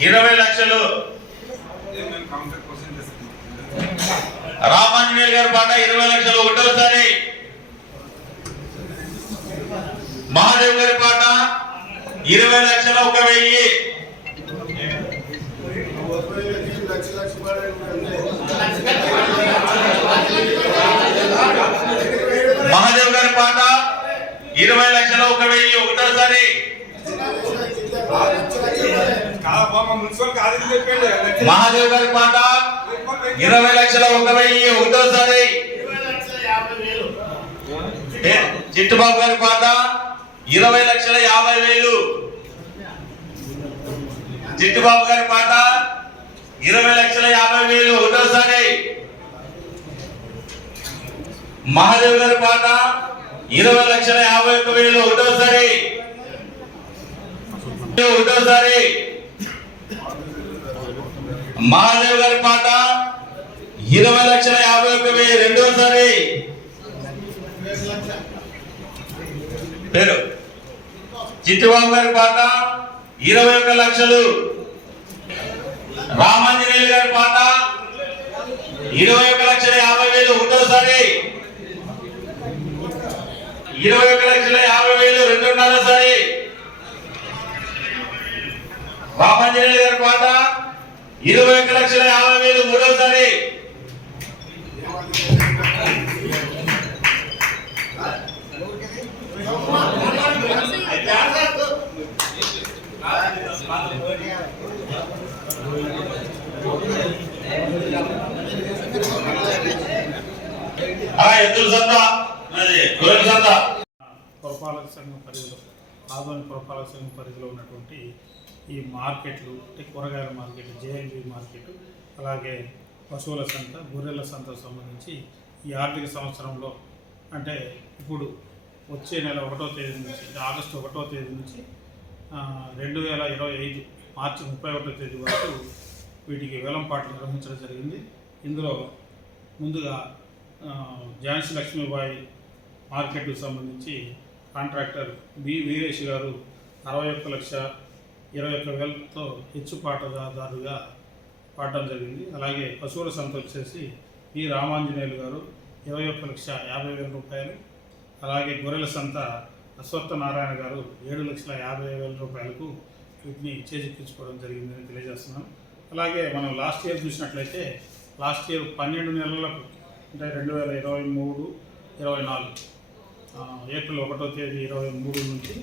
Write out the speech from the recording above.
ఇరవై లక్షలు. నేను కౌంటర్ రామాంజనేయులు గారి పాట ఇరవై లక్షలు. ఒకటోసారి. మహాదేవ్ గారి పాట ఇరవై లక్షల ఒక వెయ్యి. మహాదేవ్ గారి పాట ఇరవై లక్షల ఒక వెయ్యి. ఒకటోసారి. చెప్పండి మహాదేవ్ గారి పాట ఇరవై లక్షల ఒక వెయ్యి ఒకటోసారి ఏ, చిట్టుబాబు గారి పాట ఇరవై లక్షల యాభై వేలు. చిట్టుబాబు గారి పాట ఇరవై లక్షల యాభై వేలు ఒకటోసారి మహాదేవ్ గారి పాట ఇరవై లక్షల యాభై ఒక్క వేలు ఒకటోసారి ఒకటోసారి. మహాదేవ్ గారి పాట ఇరవై లక్షల యాభై ఒక్క వెయ్యి రెండోసారి. పేరు. చిట్టుబాబు గారి పాట ఇరవై ఒక్క లక్షలు. రామాంజనేయులు గారి పాట ఇరవై ఒక లక్షల యాభై వేలు ఒకటోసారి. ఇరవై ఒక లక్షల యాభై వేలు రెండున్నరసారి. రామాంజనేయులు గారి పాట ఇరవై ఒక్క లక్షల యాభై వేలు మూడోసారి. ఎద్దుల సంత. గొర్రెల సంత. పురపాలక సంఘం పరిధిలో ఆదోని పురపాలక సంఘం పరిధిలో ఉన్నటువంటి ఈ మార్కెట్లు అంటే కూరగాయల మార్కెట్ జేఎన్బి మార్కెట్ అలాగే పశువుల సంత గొర్రెల సంతకు సంబంధించి ఈ ఆర్థిక సంవత్సరంలో అంటే ఇప్పుడు వచ్చే నెల ఒకటో తేదీ నుంచి ఆగస్టు ఒకటో తేదీ నుంచి రెండు వేల ఇరవై ఐదు మార్చి ముప్పై ఒకటో తేదీ వరకు వీటికి వేలంపాట్లు నిర్వహించడం జరిగింది. ఇందులో ముందుగా ఝాన్సీ లక్ష్మీబాయి మార్కెట్కు సంబంధించి కాంట్రాక్టర్ బి వీరేష్ గారు అరవై ఒక్క లక్ష ఇరవై ఒక్క వేలతో హెచ్చు పాటదారుగా పాడడం జరిగింది. అలాగే పశువుల సంత వచ్చేసి ఈ రామాంజనేయులు గారు ఇరవై ఒక్క లక్ష యాభై వేల రూపాయలు అలాగే గొర్రెల సంత అశ్వత్థ నారాయణ గారు ఏడు లక్షల యాభై వేల రూపాయలకు వీటిని చేజిక్కించుకోవడం జరిగిందని తెలియజేస్తున్నాం. అలాగే మనం లాస్ట్ ఇయర్ చూసినట్లయితే లాస్ట్ ఇయర్ పన్నెండు నెలలకు అంటే రెండు వేల ఇరవై మూడు ఇరవై నాలుగు ఏప్రిల్ ఒకటో తేదీ ఇరవై మూడు నుంచి